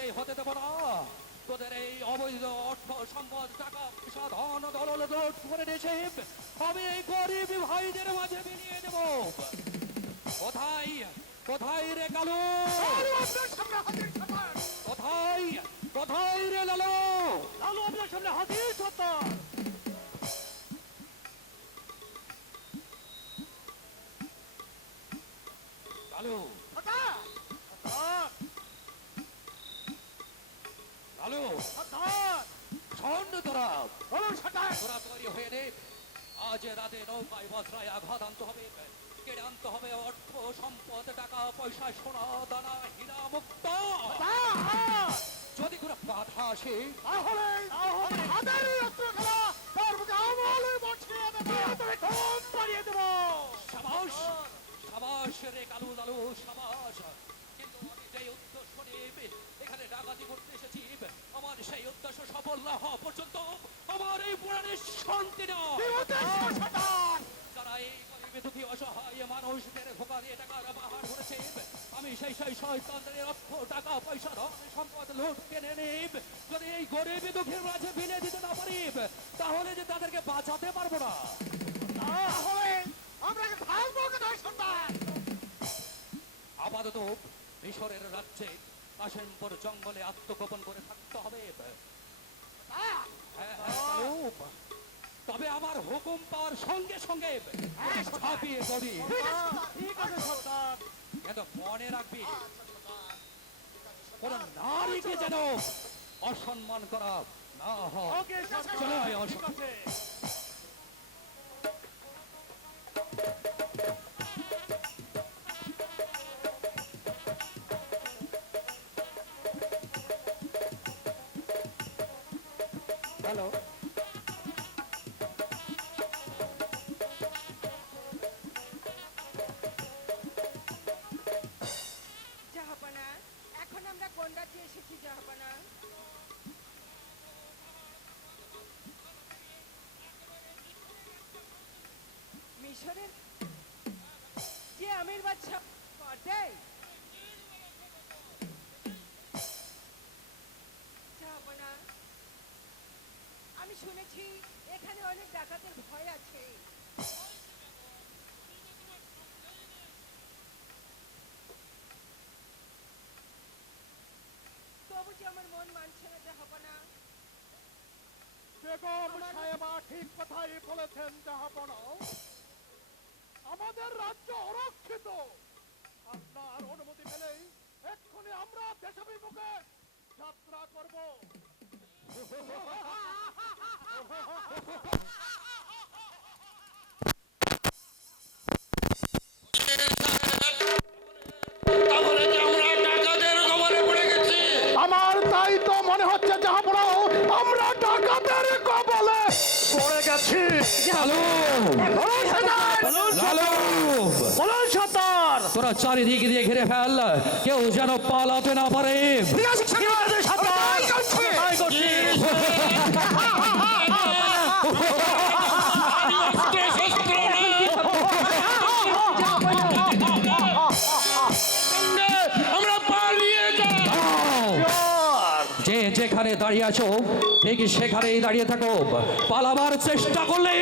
কিছুতেই হতে দেব না। তোদের এই অবৈধ অর্থ সম্পদ টাকা পয়সা ধন দৌলত লুট করে নিয়েছে, আমি এই গরিব ভাইদের মাঝে বিলিয়ে দেব। কোথায় কোথায় রে কালু? কোথায় কোথায় রে লালু? লালু আপনার সামনে হাজির সর্দার। লালু সর্দার, লালু সর্দার, শোন তোরা, বলুন সর্দার। তোরা তৈরি হয়ে নে। আজ রাতে নৌকায় বস্ত্রায় আঘাত আনতে হবে, কেড়ে আনতে হবে অর্থ সম্পদ টাকা পয়সা সোনা দানা হীরা মুক্ত। যদি কোনো বাধা আসে তাহলে হাজারি অস্ত্র খেলা তার বুকে আমলে বসিয়ে দেবো, তবে কম পাড়িয়ে দেবো। সাবাস সাবাস রে কালু লালু সাবাস। কিন্তু আমি যে উদ্দেশ্য নিয়ে এখানে ডাকাতি করতে এসেছি, আমার সেই উদ্দেশ্য সফল না হওয়া পর্যন্ত আমার এই পুরাণের শান্তি না। কি উদ্দেশ্য সর্দার? যারা এই গরিব দুঃখী অসহায় মানুষদের ধোকা দিয়ে টাকার বাহার করেছে, আমি সেই শয়তানদের অর্থ টাকা পয়সা ধন সম্পদ লুট কেনে নিব। যদি এই গরিব দুঃখীর মাঝে বিলে দিতে না পারি, তাহলে যে তাদেরকে বাঁচাতে পারবো না। তাহলে আমরা ভাঙবো কোথায় সর্দার? আপাতত মিশরের রাজ্যে কাশেমপুর জঙ্গলে আত্মগোপন করে থাকতে হবে। হ্যাঁ, কালু। তবে আমার হুকুম পাওয়ার সঙ্গে সঙ্গে ঝাঁপিয়ে পড়ি। ঠিক আছে সর্দার। কিন্তু মনে রাখবি, কোন নারীকে যেন অসম্মান করা না হয়। ওকে সর্দার, চলো আয় আমার ঠিক সঙ্গে। আছে। হ্যালো, জাহাপনা, এখন আমরা কোন রাজ্যে এসেছি জাহাপনা? মিশরের যে আমির বাদশা দেয়। জাহাপনা, আমি শুনেছি এখানে অনেক ডাকাতের ভয় আছে। তবু যে আমার মন মানছে না জাহাপনা। বেগম সাহেবা ঠিক কথাই বলেছেন জাহাপনা। আমাদের রাজ্য অরক্ষিত। আপনার অনুমতি পেলেই এক্ষুনি আমরা দেশাভিমুখে যাত্রা করব। তাহলে কি আমরা ডাকাতের কবলে পড়ে গেছি? আমার তাই তো মনে হচ্ছে জাহাপনা, আমরা ডাকাতের কবলে পড়ে গেছি। লালু, বলুন সর্দার, লালু, বলুন সর্দার। তোরা চারিদিকে দিয়ে ঘিরে ফেল, কেউ যেন পালাতে না পারে। ঠিক আছে সর্দার, তাই করছি। অস্ত্র না, আমরা পালিয়ে যাই। যে যেখানে দাঁড়িয়ে আছো ঠিক সেখানেই দাঁড়িয়ে থাকো। পালাবার চেষ্টা করলে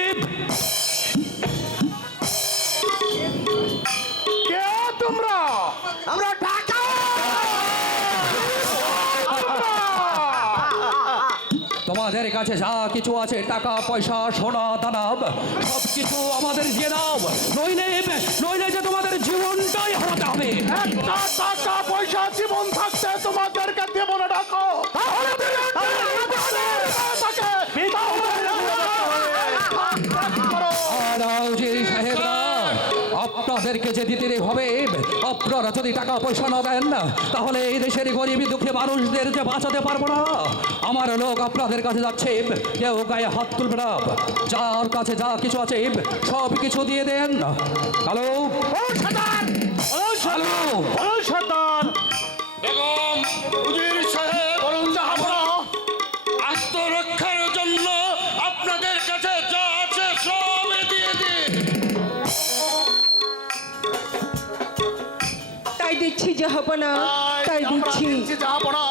কে তোমরা? আমরা ঢাকা। তোমাদের কাছে যা কিছু আছে টাকা পয়সা সোনা দানা সব কিছু আমাদের দিয়ে দাও, নইলে নইলে যে তোমাদের জীবনটাই হারাতে হবে। একটা টাকা পয়সা জীবন থাকতে তোমাদেরকে দেব না ডাকো। তাহলে সাহেবরা, আপনাদেরকে যে দিতে হবে, আপনারা যদি টাকা পয়সা না দেন তাহলে এই দেশের গরিব দুঃখী মানুষদের যে বাঁচাতে পারবো না। আমার লোক আপনাদের কাছে যাচ্ছে, কেউ গায়ে হাত তুলবে না। যার কাছে যা কিছু আছে সব কিছু দিয়ে দেন। হ্যালো হ্যালো, সর্দার, বেগম উজির সাহেব, আমরা আত্মরক্ষার জন্য আপনাদের কাছে যা আছে সব দিয়ে দিন। তাই দিচ্ছি জাহাপনা, তাই দিচ্ছি। যাবো না।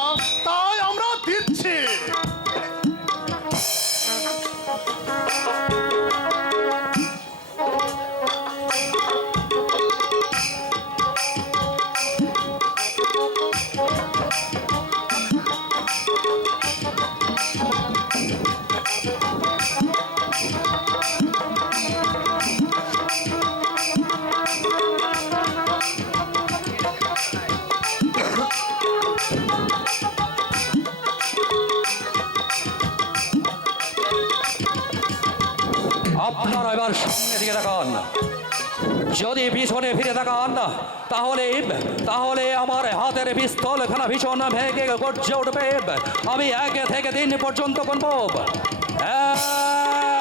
আপনারা এবার সামনে দিকে তাকান। যদি পিছনে ফিরে তাকান তাহলে তাহলে আমার হাতের পিস্তল খানা ভীষণ ভেঙে গর্জে উঠবে। আমি 1 থেকে 3 পর্যন্ত গুনব।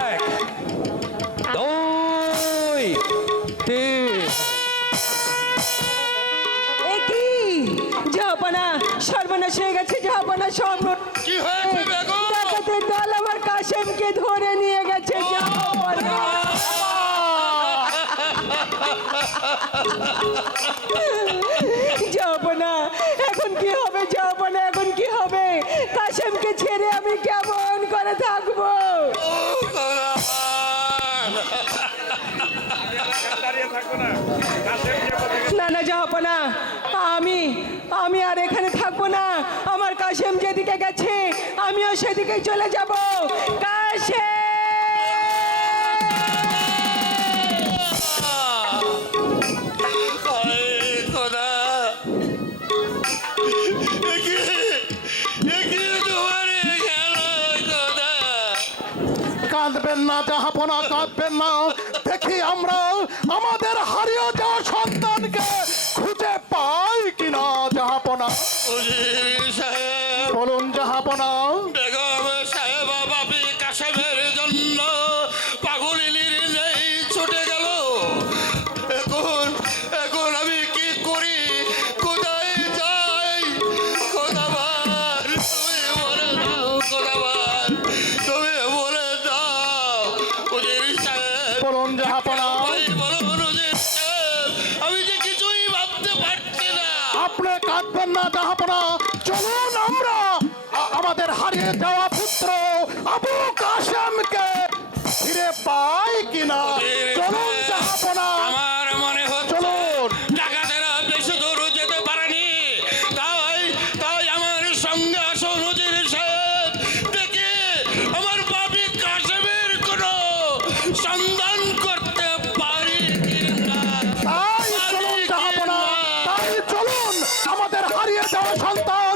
1 2 3। কি জাহাপনা, সর্বনাশ হয়ে গেছে জাহাপনা, কি হয়েছে বেগম? ডাকাতের দল আমার কাশেমকে ধরে নিয়ে গেছে জাহাপনা। জাহাপনা, এখন কি হবে জাহাপনা, এখন কি হবে? কাশেমকে ছেড়ে আমি কেমন করে থাকবো? না না জাহাপনা, আমি আর এখানে থাকবো না। আমার কাশেম যেদিকে গেছে আমিও সেদিকেই চলে যাব। কাশেম! খোদা, কাঁদবেন না জাহাপনা, কাঁদবেন না। দেখি আমরা আমাদের হারিয়ে যাওয়া সন্তানকে খুঁজে পাই কিনা জাহাপনা। বলুন জাহাপনা। বেগম সাহেব বাপি কাশেমের জন্য পাগলিলির নেই ছুটে গেল। এখন আমি কি করি, কোথায় যাই? খোদাবার তুমি বলে দাও, খোদাবার তুমি বলে দাও। উজির সাহেব, বলুন জাহাপনা। বলুন উজির সাহেব, আমি যে কিছুই ভাবতে পারছি না। আপনি কাঁদবেন না জাহাপনা। চলুন আমরা আমাদের হারিয়ে যাওয়া পুত্র আবু কাশেমকে ফিরে পাই কিনা। চলুন জাহাপনা। আমার মনে হচ্ছে চলুন। ডাকাতেরা বেশি দূর যেতে পারেনি। তাই আমার সঙ্গে আসুন উজির সাহেব। দেখি আমার বাপি কাশেমের কোনো সন্ধান করতে পারি কিনা। তাই চলুন জাহাপনা, তাই চলুন আমাদের হারিয়ে যাওয়া সন্তান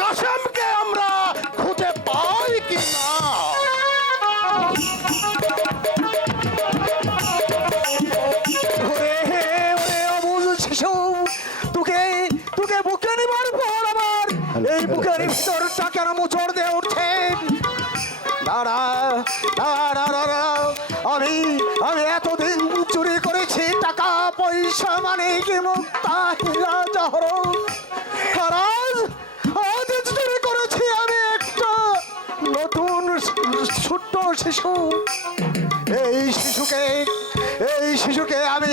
কাশেমকে আমরা খুঁজে পাই কিনা। ওরে অমূল শিশু, তোকে বুকে নিবার পর আমার এই বুকের ভিতরটা কেন মোচড় দিয়ে উঠছে? দাঁড়া দাঁড়া দাঁড়া, আমি এতদিন চুরি করেছি টাকা পয়সা, মানে কি মুক্তা হীরা জহরত। আর আজ চুরি করেছি আমি একটা নতুন ছোট্ট শিশু। এই শিশুকে আমি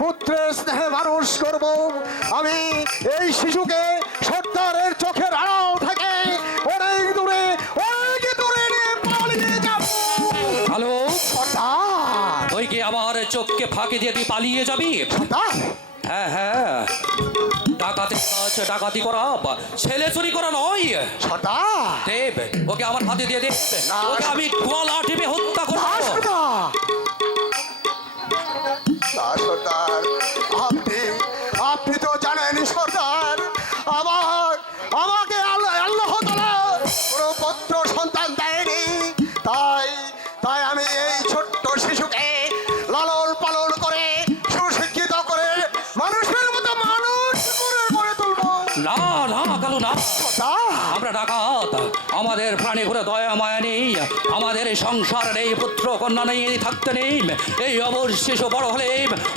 পুত্রের স্নেহে মানুষ করব। আমি এই শিশুকে সর্দারের চোখের আড়াল থেকে অনেক দূরে নিয়ে পালিয়ে যাব। হ্যালো, সর্দার, তুই কি আমার চোখকে ফাঁকি দিয়ে তুই পালিয়ে যাবি? সর্দার, হ্যাঁ হ্যাঁ, ডাকাতের কাজ ডাকাতি করা, ছেলে চুরি করা নয়। সর্দার, দেব, ওকে আমার হাতে দিয়ে দে। ওকে আমি গলা টিপে হত্যা করব। না সর্দার, না সর্দার, আপনি তো জানেন সর্দার, আমাকে আল্লাহ তাআলা কোনো পুত্র সন্তান দেয়নি। তাই আমি এই ছোট্ট শিশুকে লালন পালন করে সুশিক্ষিত করে মানুষের মতো মানুষ করে তুলব। না না কালু না, সর্দার, আমরা ডাকাত, আমাদের প্রাণী করে দয়া মায়া নেই, আমাদের এই সংসার নেই, পুত্র কন্যা নেই, থাকতে নেই। এই অবশ শিশু বড় হলে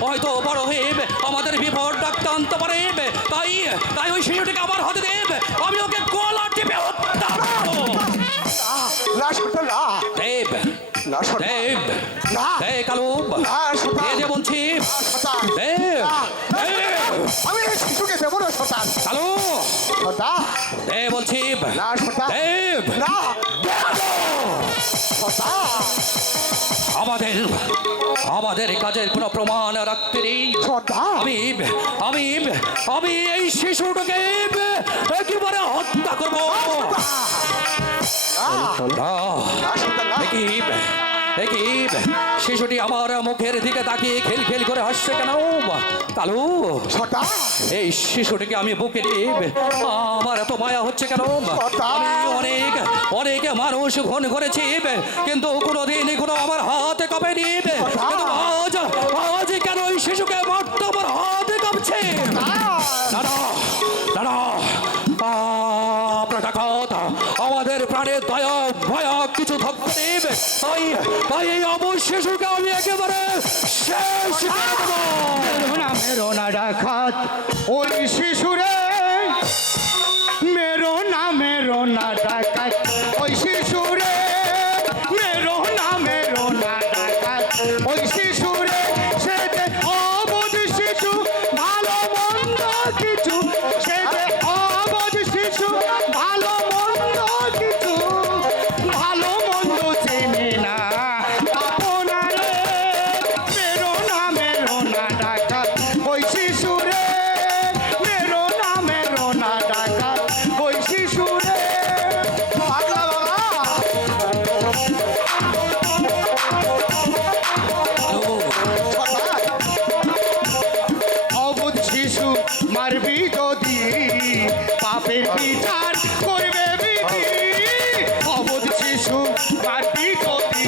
হয়তো বড় হয়ে আমাদের বিপদ ডাকতে আনতে পারে। তাই ওই শিশুটিকে আমার হাতে দেব, আমি ওকে গলা টিপে হত্যা করব। না সর্দার, না, দেব না সর্দার, দেব না, দে কালু, না সর্দার, দে যে বলছি, সর্দার, দেব আমি এই শিশুকে দেবো না সর্দার। কালু, সর্দার, দে বলছি, না সর্দার, দেব না, সর্দার, আমাদের কাজের কোনো প্রমাণ রাখতে নেই। সর্দার, আমি এই শিশুটাকে একেবারে হত্যা করবো। না, না, না সর্দার, না, দেখি দেখি শিশুটি আমার মুখের দিকে তাকিয়ে খেল করে হাসছে কেন? কালু, সর্দার এই শিশুটিকে আমি বুকে নিয়ে আমার এত মায়া হচ্ছে কেন? আমি অনেক অনেক মানুষ খুন করেছি, কিন্তু কোনোদিন কোনো আমার হাতে কাঁপে নিবে। কিন্তু আজ কেন এই শিশুকে মারতে আমার হাতে কাঁপছে? দাদা দাদা, আপনার ডাকাত আমাদের প্রাণের দয়া ভয়া কিছু থাকতে দেবে, তাই এই অবশ শিশুকে আমি একেবারে শেষ করে দেবো। মেরো না ডাকাত ওই শিশুরে, মেরো না ডাকাত ওই শিশুরে, মেরো না ডাকাত ওই শিশুরে। সে যে অবধ শিশু, ভালো মন্দ কিছু, সে যে অবধ শিশু, ভালো মন্দ কিছু, ভালো মন্দ চেনে না আপনারে। মেরো না ডাকাত ওই শিশুরে, মেরো না ডাকাত ওই শিশুরে। পাগলা বাবা, অবুধ শিশু মারবি যদি, পাপের বিচার করবে বিধি। অবুধ শিশু মারবি যদি,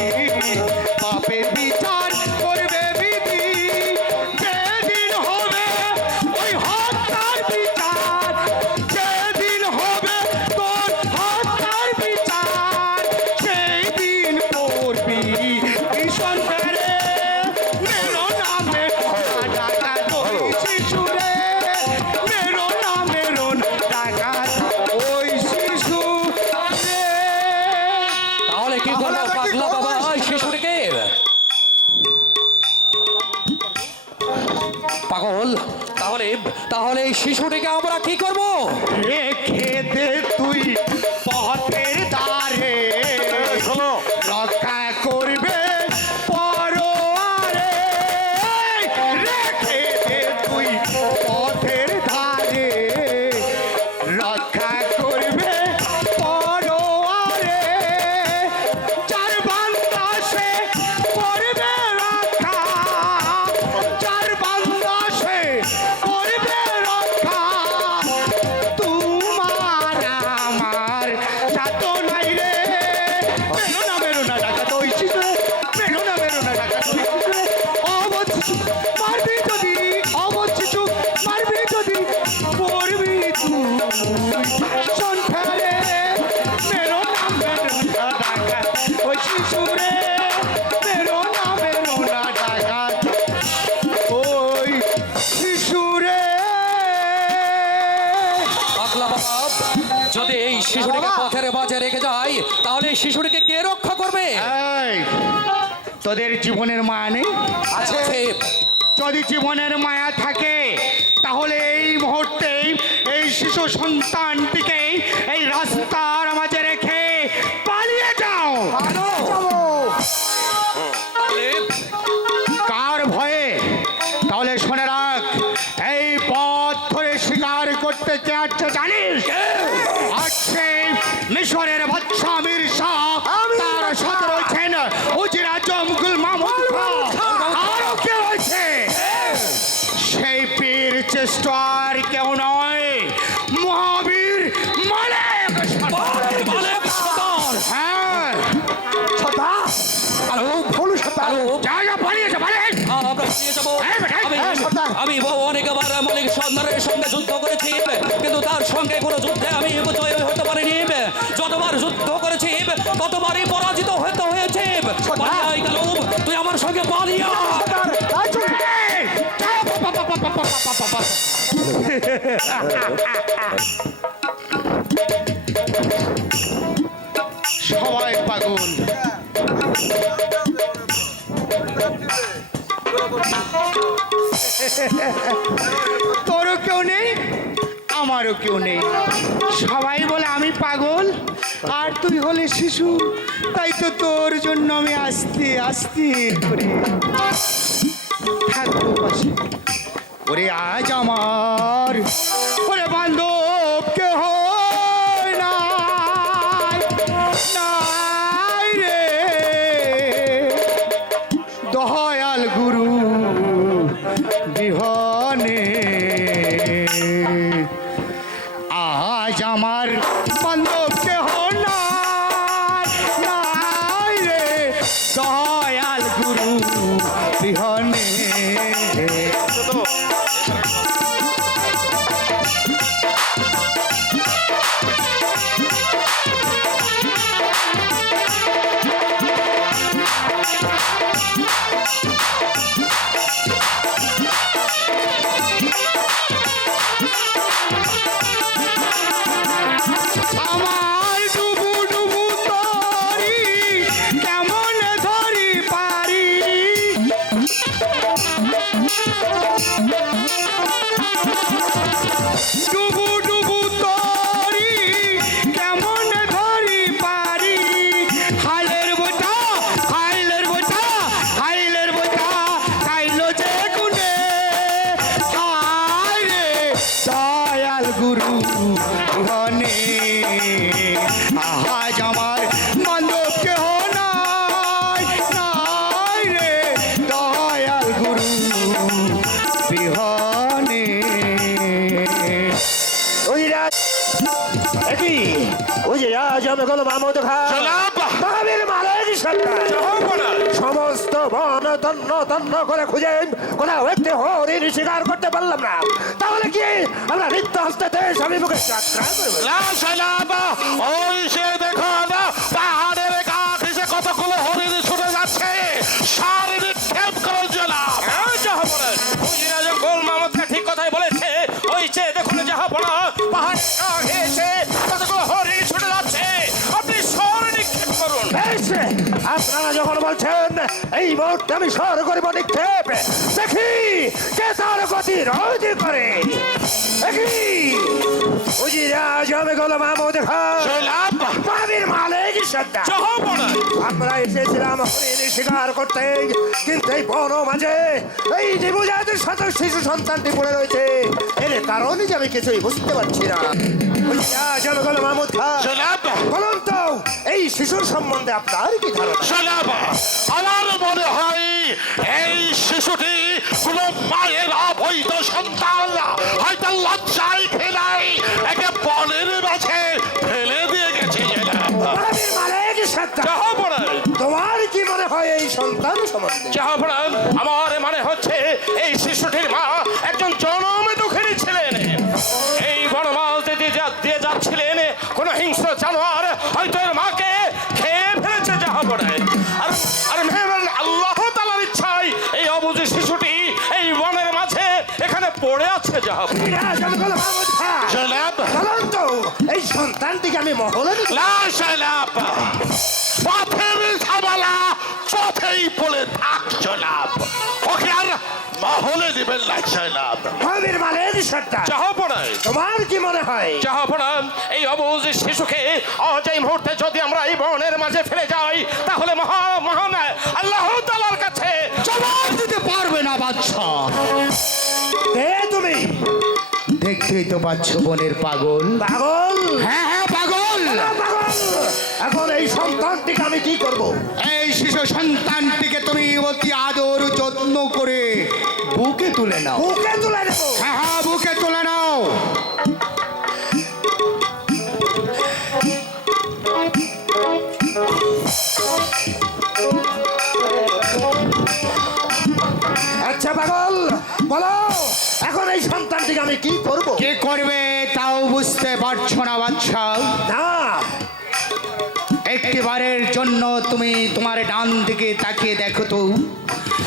পাপের বিচার করবে বিধি। যেদিন হবে ওই হত্যার বিচার, যেদিন হবে তোর হত্যার বিচার, সেই দিন করবি ভীষণ ফেরে। মেরো না ডাকাত ওই শিশুরে, মেরো না ডাকাত ওই শিশুরে। তাহলে কি করবো পাগলা বাবা শিশুটিকে? পাগল, তাহলে এই শিশুটিকে আমরা কি করব? রেখে দে তুই পথের ধারে, রক্ষা করবে পরোয়ারে। রেখে দে তুই পথের ধারে, রক্ষা করবে পরোয়ারে। চার বান্দা সে করবে রক্ষা, চার বান্দা সে করবে রক্ষা। তোমার আমার সাথ নাই রে। মেরো না ডাকাত ওই শিশুরে, মেরো না ডাকাত ওই শিশুরে। অবধ শিশু মারবি যদি, অবধ শিশু মারবি যদি, পড়বি তুই শোন ফেলে। মেরো না ডাকাত ওই শিশুরে, মেরো না ডাকাত ওই শিশুরে। পাগলা বাবা, যদি এই শিশুটিকে পথের মাঝে রেখে যাই, তাহলে এই শিশুটিকে কে রক্ষা করবে? এই, তোদের জীবনের মায়া নেই? আছে। যদি জীবনের মায়া থাকে, তাহলে এই মুহূর্তে এই শিশু সন্তানটিকে এই রাস্তার মাঝে রেখে পালিয়ে যাও। কার ভয়ে? তাহলে শুনে রাখ, এই পথ ধরে শিকার করতে কে আসছে জানিস? আসছে মিশরের বাদশা মীর শাহ, তার সাথে রয়েছেন উজির আজম গুল মাহমুদ খান। আরো কে রয়েছে? সেই পীর চেষ্টার কেউ নয়, মহাবীর মালিক মালিক সদর। হ্যাঁ, কালু, কালু, জায়গা পালিয়েছে পালিয়ে। আমরা পালিয়ে যাবো। হ্যাঁ, বেটা, আমি হ্যাঁ, সর্দার। আমি অনেকবার মালিক সন্ধানের সঙ্গে যুদ্ধ করেছি, কিন্তু তার সঙ্গে কোনো যুদ্ধে আমি জয় হতে পারিনি। যতবার যুদ্ধ করেছি ততবারই পরাজিত হতে হয়েছে। পালিয়ে আয় কালু, তুই আমার সঙ্গে পালিয়ে আয়। সবাই পাগল। তোরও কেউ নেই, আমারও কেউ নেই। সবাই বলে আমি পাগল, আর তুই হলে শিশু। তাই তো তোর জন্য আমি আস্তে আস্তে করে থাকবো পাশে। ওরে আজ আমার ওরে বান্ধব কেহ নাই, নাই রে। বান্ধব কেহ নাই, নাই রে দয়াল গুরু বিহনে। আমার ডুবু ডুবু তরি কেমন ধরি পারি, ডুবু ডুবু তরি কেমন ধরি পারি, হাইলের বোঝা হাইলের বোঝা হাইলের বোঝা খাইলো যে গুনে, হায় রে দয়াল গুরু ধনে। আহাজ আমার বান্ধব কেহ নাই, নাই রে দয়াল গুরু বিহনে। সমস্ত বন তন্ন তন্ন করে খুঁজে কোথাও একটি হরিণ শিকার করতে পারলাম না, তাহলে কি আমরা নিত্য হস্তে দেশ অভিমুখে যাত্রা করবো? ওই সে দেখো না, পাহাড়ের গা ঘেঁষে কতগুলো হরিণ ছুটে যাচ্ছে, সার নিক্ষেপ করো জনাব। ঠিক কথাই বলেছে, ওই চেয়ে দেখুন জাহাপনা, পাহাড় গা ঘেঁষে কতগুলো হরিণ ছুটে যাচ্ছে, আপনি সার নিক্ষেপ করুন। বেশ, আপনারা যখন বলছেন এই মুহূর্তে আমি সর করবো নিক্ষেপ, দেখি কে তার গতি রোধ করে। দেখি উজিরা জমে গেল মামুদ খান, জনাব পাবির মালিক সর্দার। জাহাপনা, আমরা এসেছিলাম হরিণ শিকার করতে, কিন্তু এই বন মাঝে এই জীবজাতির শত শিশু সন্তানটি পড়ে রয়েছে, এর কারণে যে আমি কিছুই বুঝতে পারছি না। উজিরা জমে গেল মামুদ খান, জনাব বলুন তো এই শিশুর সম্বন্ধে আপনার কি ধারণা? জনাব, আমার মনে হয় এই শিশুটি কোন মায়ের অবৈধ সন্তান, হয়তো লজ্জায় ফেলাই একে বনের মাঝে ফেলে দিয়ে গেছে। পাবির মালিক সর্দার, জাহাপনা, তোমার কি মনে হয় এই সন্তান সম্বন্ধে? জাহাপনা, আমার মনে হচ্ছে এই শিশুটির মা একজন জনমে দুঃখী ছিলেন। এই বনমাল দিয়ে যাচ্ছিলেন কোন হিংস্র জানোয়ার হয়তো এর মাকে খেয়ে ফেলেছে। জাহাপনা, আর মেহমান আল্লাহ তাআলার ইচ্ছায় এই অবুঝ শিশুটি এই বনের মাঝে এখানে পড়ে আছে। জাহাপনা, উজিরা জমে গেল মামুদ খান, জনাব বলুন তো এই সন্তানটিকে আমি মহলে দিতে লা জনাব, পথের ঝামেলা পথেই পড়ে থাক জনাব, ওকে আর মহলে দিবেন না জনাব। পাবির মালিক সর্দার, জাহাপনা, তোমার কি মনে হয়? জাহাপনা, এই অবুঝ শিশুকে আজ এই মুহূর্তে যদি আমরা এই বনের মাঝে ফেলে যাই, তাহলে মহান আল্লাহ তাআলার কাছে জবাব দিতে পারবে না বাদশা। কে তুমি? দেখতেই তো পাচ্ছ বনের পাগল। পাগল? হ্যাঁ হ্যাঁ পাগল। পাগল, এখন এই সন্তানটিকে আমি কি করব? এই শিশু সন্তানটিকে তুমি অতি আদর যত্ন করে বুকে তুলে নাও। বুকে তুলে নেব? হ্যাঁ হ্যাঁ বুকে তুলে নাও। আচ্ছা পাগল, বলো এখন এই সন্তানটিকে আমি কি করব? কে করবে তাও বুঝতে পারছো না বাদশা? না, একটিবারের জন্য তুমি তোমার ডান দিকে তাকিয়ে দেখো তো,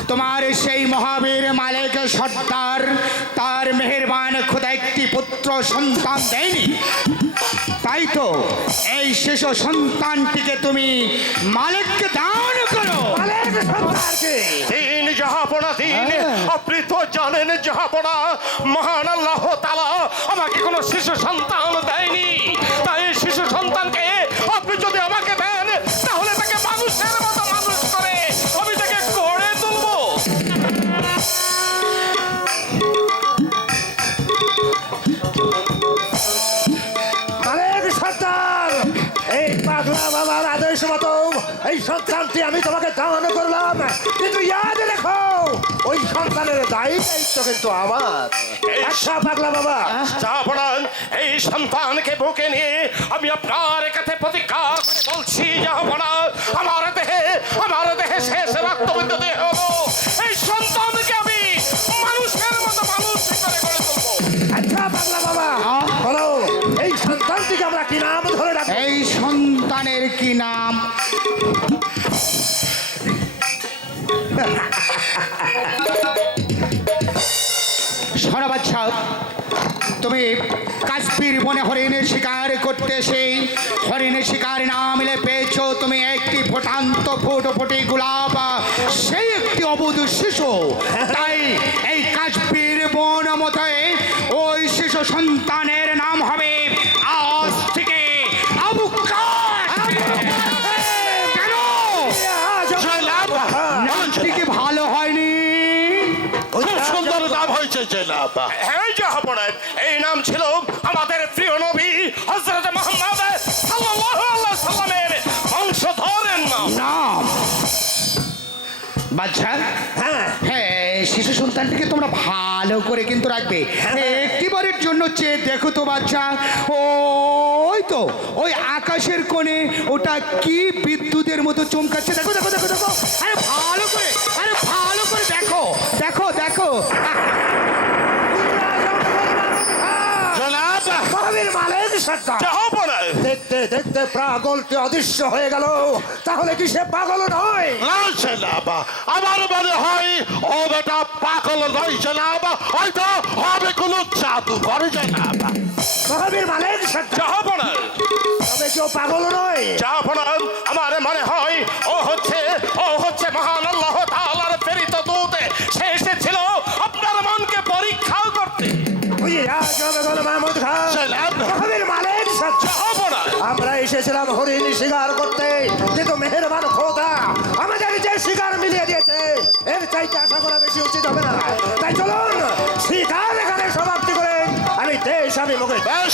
তোমার সেই মহাবীর মালিক সর্দার তার মেহেরবান খোদা একটি পুত্র সন্তান দেয়নি? তাই তো এই শিশু সন্তানটিকে তুমি মালিককে দান করো। মালিক সন্তানকে দিন জাহাপনা দিন, আপনি তো জানেন জাহাপনা, মহান আল্লাহ তাআলা আমাকে কোনো শিশু সন্তান দেয়নি। তাই এই শিশু সন্তানকে আপনি যদি আমাকে দেন, তাহলে তাকে মানুষের মতো মানুষ করে আমি তাকে গড়ে তুলবো। মালিক সর্দার, এই পাগলা বাবার আদেশ মতো এই সন্তানটি আমি তোমাকে দান করলাম, কিন্তু ইয়াদ রেখো ওই সন্তানের দায়িত্ব কিন্তু আমার। আচ্ছা পাগলা বাবা, জাহাপনান, এই সন্তানকে বুকে নিয়ে আমি আপনার কাছে প্রতিজ্ঞা করে বলছি জাহাপনা, আমার দেহে শেষ রক্তবিন্দু দেহ এই সন্তানকে আমি মানুষের মতো মানুষ করে গড়ে তুলবো। আচ্ছা পাগলা বাবা, বলো এই সন্তানটিকে আমরা কি নাম ধরে রাখবো? এই সন্তানের কি নাম? শোনো বাচ্চা, তুমি কাশ্মীর বনে হরিণের শিকার করতে সেই হরিণের শিকার না মিলে পেয়েছো তুমি একটি ফোটান্ত ফুটফুটি গোলাপ, সেই একটি অবুধ শিশু। তাই এই কাশ্মীর বন মতে ওই শিশু সন্তানের নাম হবে আজ থেকে আবু কাশেম। কেন নামটি কি ভালো হয়নি? ওই সুন্দর নাম হয়েছে জনাব। হ্যাঁ জাহাপনা, এই নাম ছিল আমাদের প্রিয় নবী হযরত মুহাম্মদ সাল্লাল্লাহু আলাইহি সাল্লামের বংশধরের নাম। নাম বাচ্চা, হ্যাঁ হ্যাঁ, শিশু সন্তানটিকে তোমরা ভালো করে কিন্তু রাখবে। একটিবারের জন্য চেয়ে দেখো তো বাচ্চা, ওই তো ওই আকাশের কোণে ওটা কি বিদ্যুতের মতো চমকাচ্ছে। দেখো দেখো দেখো দেখো, আরে ভালো করে, আরে ভালো করে দেখো দেখো দেখো। জনাব, মহাবীর মালিক সর্দার, জাহাপনা, দেখতে দেখতে পাগলটি অদৃশ্য হয়ে গেল, তাহলে কি সে পাগল নয়? না জনাব, আমার মনে হয় ও বেটা পাগল নয় জনাব, হয়তো হবে কোনো জাদু করে জনাব। মহাবীর মালিক সর্দার, জাহাপনা, তবে কেউ পাগল নয়। জাহাপনা, আমার মনে হয় ও হচ্ছে মহান আল্লাহ তাআলার প্রেরিত দূত। সে এসেছিল আপনার মনকে পরীক্ষা করতে। ওই রাজগোল মাহমুদ খান, জনাব। মহাবীর মালিক সর্দার, জাহাপনা, আমরা এসেছিলাম হরিণ শিকার করতে, কিন্তু মেহেরবান খোদা আমাদের যে শিকার মিলিয়ে দিয়েছে এর চাইতে আশা করা বেশি উচিত হবে না। তাই চলুন শিকার এখানে সমাপ্তি করে আমি দেশ আমি মুখে বেশ,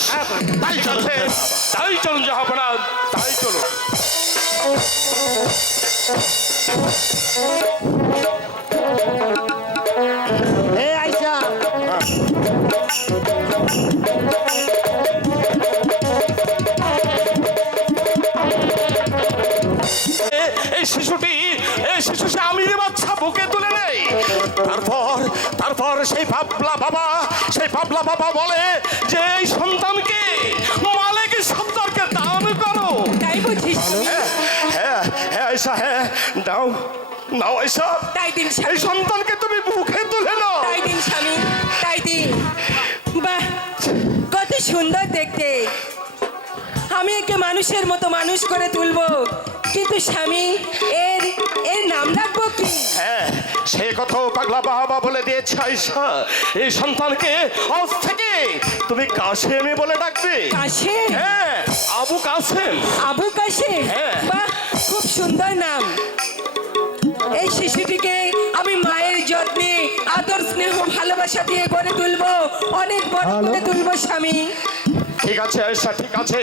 তাই চলছে। তাই চলুন জাহাপনা, তাই চলুন। এ আইসা এই শিশু সে আমির বাচ্চা বুকে তুলে নেই। তারপর সেই পাবলা বাবা বলে যে এই সন্তানকে মালিক সন্তানকে দান করো। তাই বুঝিস? হ্যাঁ আয়সা, হ্যাঁ দাও আয়সা, তাই দিন এই স্বামী, সন্তানকে তুমি বুকে তুলে নাও। তাই দিন স্বামী, তাই দিন। বাহ, কত সুন্দর দেখতে। আমি একে মানুষের মতো মানুষ করে তুলবো, কিন্তু স্বামী এর নাম রাখবো কি? হ্যাঁ, সে কথা পাগলা বাবা বলে দিয়েছে আয়সা। এই সন্তানকে আজ থেকে তুমি কাশেমি বলে ডাকবে। কাশেম? হ্যাঁ, আবু কাসেম। আবু কাশেম? হ্যাঁ। বাহ, খুব সুন্দর নাম। এই শিশুটিকে আমি মায়ের যত্নে আদর স্নেহ ভালোবাসা দিয়ে গড়ে তুলবো, অনেক বড় করে তুলবো স্বামী। ঠিক আছে আয়সা, ঠিক আছে।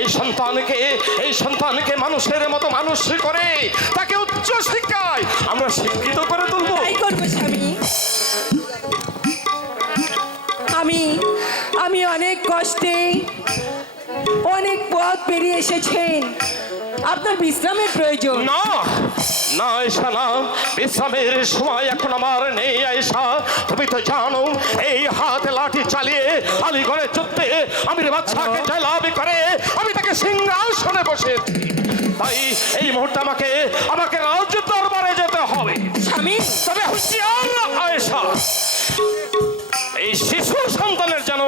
এই সন্তানকে মানুষের মতো মানুষ করে তাকে উচ্চ শিক্ষায় আমরা শিক্ষিত করে তুলবো। তাই করবো স্বামী। আমি অনেক কষ্টে অনেক পথ পেরিয়ে এসেছেন, আপনার বিশ্রামের প্রয়োজন। না আয়সা, না, বিশ্রামের সময় এখন আমার নেই আয়সা। তুমি তো জানো এই হাতে লাঠি চালিয়ে আলিগড়ে যুদ্ধে আমির বাদশাকে জয়লাভ করে আমি তাকে সিংহাসনে বসেছি। তাই এই মুহূর্তে আমাকে রাজ্য দরবারে যেতে হবে। স্বামী, তবে হুঁশিয়ার আয়েশা, এই শিশু সন্তানের যেন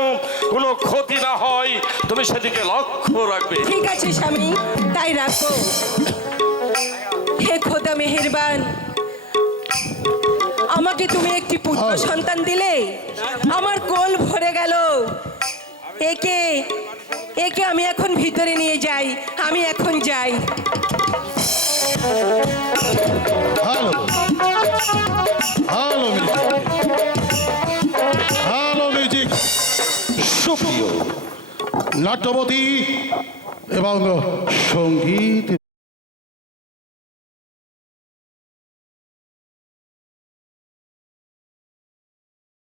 কোনো ক্ষতি না হয়, তুমি সেদিকে লক্ষ্য রাখবে। ঠিক আছে স্বামী, তাই রাখবো। হে খোদা মেহেরবান, আমাকে তুমি একটি পুত্র সন্তান দিলে, আমার কোল ভরে গেল। একে আমি এখন ভিতরে নিয়ে যাই, আমি এখন যাই। হ্যালো মিউজিক, সুপ্রিয় নাট্যবতী এবং সঙ্গীত